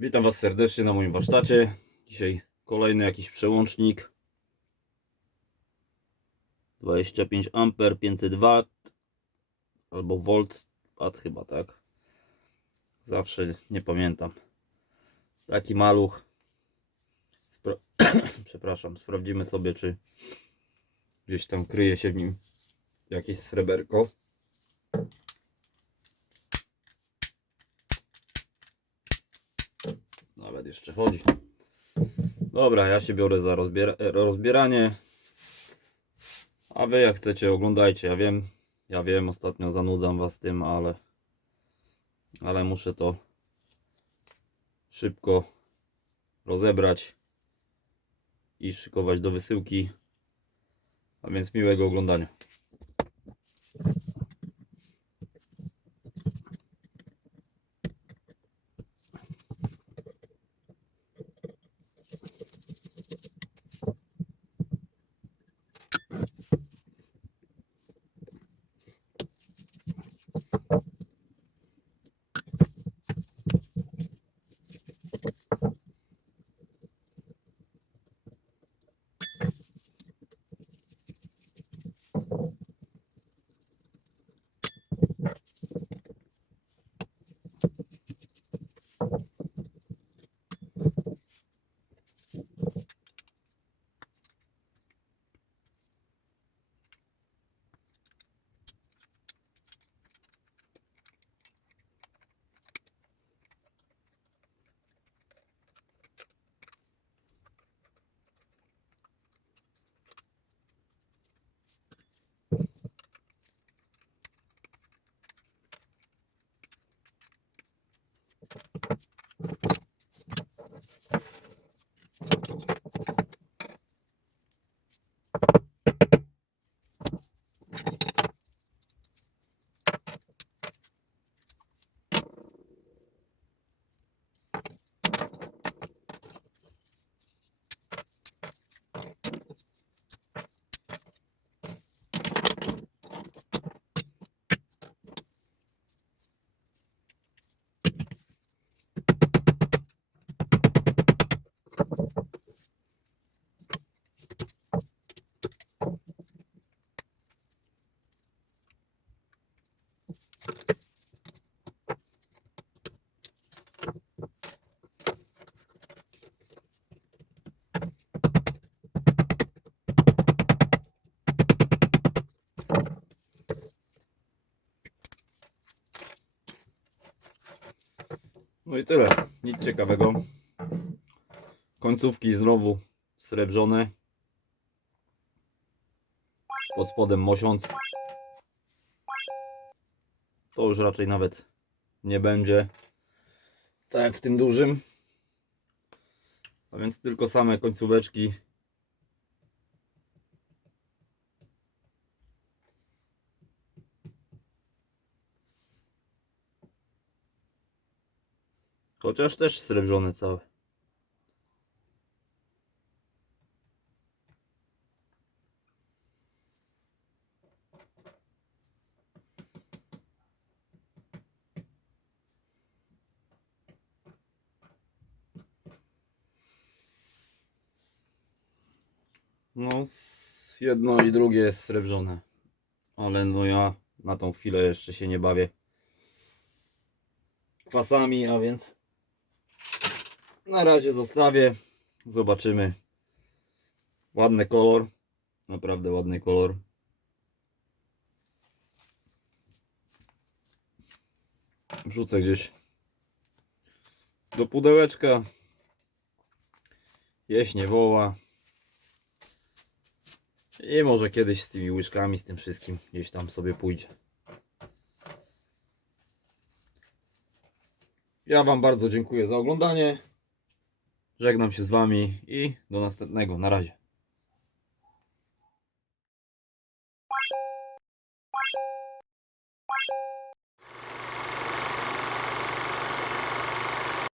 Witam Was serdecznie na moim warsztacie. Dzisiaj kolejny jakiś przełącznik. 25 A, 500 W albo volt, chyba, tak? Zawsze nie pamiętam. Taki maluch. Spra Przepraszam, sprawdzimy sobie, czy gdzieś tam kryje się w nim jakieś sreberko. Nawet jeszcze chodzi. Dobra, ja się biorę za rozbiera rozbieranie. A wy jak chcecie oglądajcie. Ja wiem, ja wiem, ostatnio zanudzam was tym, ale ale muszę to szybko rozebrać i szykować do wysyłki. A więc miłego oglądania. No i tyle. Nic ciekawego. Końcówki znowu srebrzone. Pod spodem mosiąc. To już raczej nawet nie będzie. Tak jak w tym dużym. A więc tylko same końcóweczki. Chociaż też srebrzone całe. No, jedno i drugie jest srebrzone. Ale no ja na tą chwilę jeszcze się nie bawię kwasami, a więc na razie zostawię. Zobaczymy. Ładny kolor. Naprawdę ładny kolor. Wrzucę gdzieś do pudełeczka. Jeść nie woła. I może kiedyś z tymi łyżkami, z tym wszystkim gdzieś tam sobie pójdzie. Ja Wam bardzo dziękuję za oglądanie. Żegnam się z Wami i do następnego. Na razie.